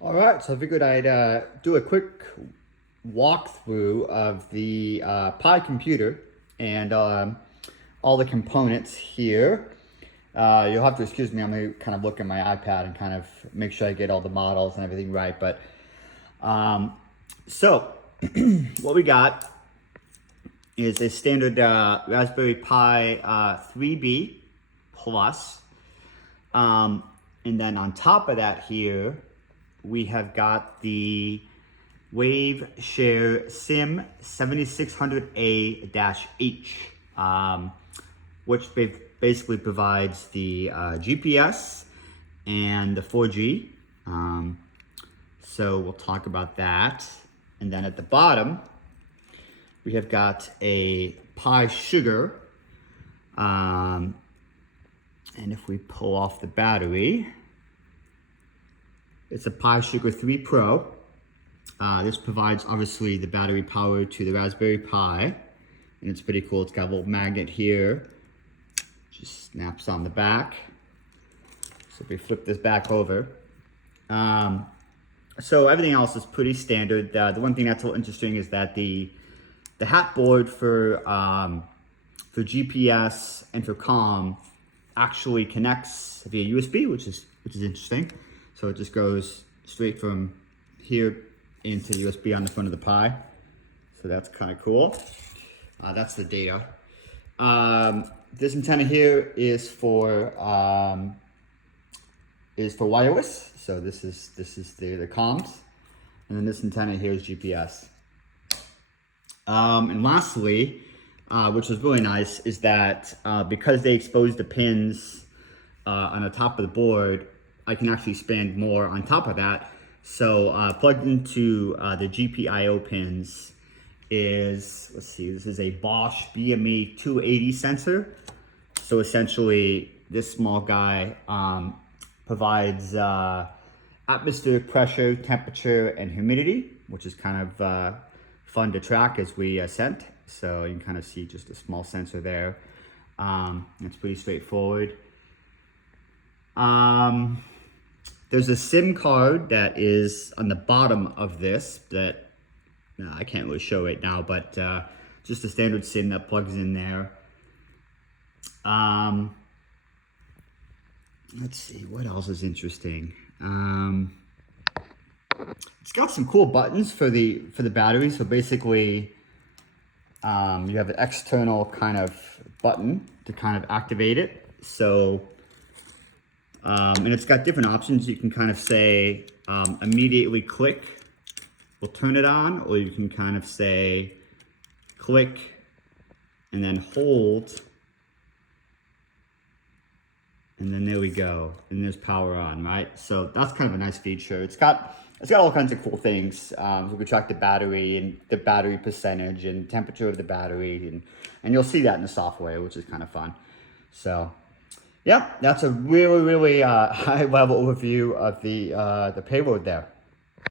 All right, so I figured I'd do a quick walkthrough of the Pi computer and all the components here. You'll have to excuse me, I'm gonna kind of look at my iPad and kind of make sure I get all the models and everything right. But so what we got is a standard Raspberry Pi 3B Plus. And then on top of that here, we have got the WaveShare Sim 7600A-H, which basically provides the GPS and the 4G. So we'll talk about that. And then at the bottom, we have got a Pi Sugar. And if we pull off the battery, it's a Pi Sugar 3 Pro. This provides obviously the battery power to the Raspberry Pi, and it's pretty cool. It's got a little magnet here, just snaps on the back. So if we flip this back over, so everything else is pretty standard. The one thing that's a little interesting is that the hat board for GPS and for comm actually connects via USB, which is interesting. So it just goes straight from here into USB on the front of the Pi. So that's kind of cool. That's the data. This antenna here is for wireless. So this is the comms, and then this antenna here is GPS. And lastly, which was really nice, is that because they exposed the pins on the top of the board, I can actually expand more on top of that. So plugged into the GPIO pins is, let's see, this is a Bosch BME 280 sensor. So essentially, this small guy provides atmospheric pressure, temperature, and humidity, which is kind of fun to track as we ascent. So you can kind of see just a small sensor there. It's pretty straightforward. There's a SIM card that is on the bottom of this that I can't really show right now, but just a standard SIM that plugs in there. Let's see, what else is interesting? It's got some cool buttons for the battery. So basically, you have an external kind of button to kind of activate it. So, and it's got different options. You can kind of say immediately click, will turn it on, or you can kind of say click and then hold. And then there we go, and there's power on, right? So that's kind of a nice feature. It's got all kinds of cool things. So we can track the battery and the battery percentage and temperature of the battery, and you'll see that in the software, which is kind of fun. So yeah, that's a really high level overview of the payload there.